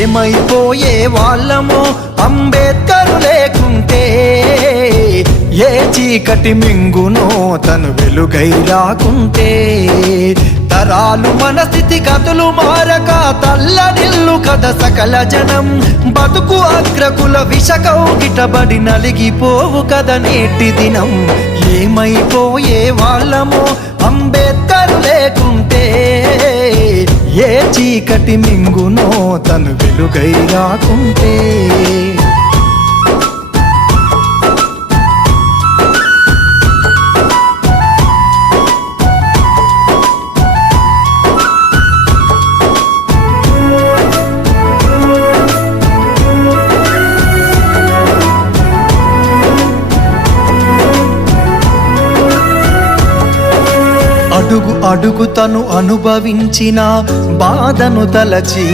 ఏమైపోయే వాళ్ళమో అంబేద్కరు లేకుంటే, ఏ చీకటి మింగునో తను వెలుగై రాకుంటే, తరాలు మన స్థితి గతులు మారక తల్లడిల్లు కథ సకల జనం, బతుకు అగ్రకుల విషకౌగిటబడి నలిగిపోవు కథ నేటి దినం. ఏమైపోయే వాళ్ళమో అంబేద్కరు లేకుంటే, ఏ చీకటి మింగునో తను వెలుగై రాకుంటే. అడుగు అడుగు తను అనుభవించిన బాధను తలచి,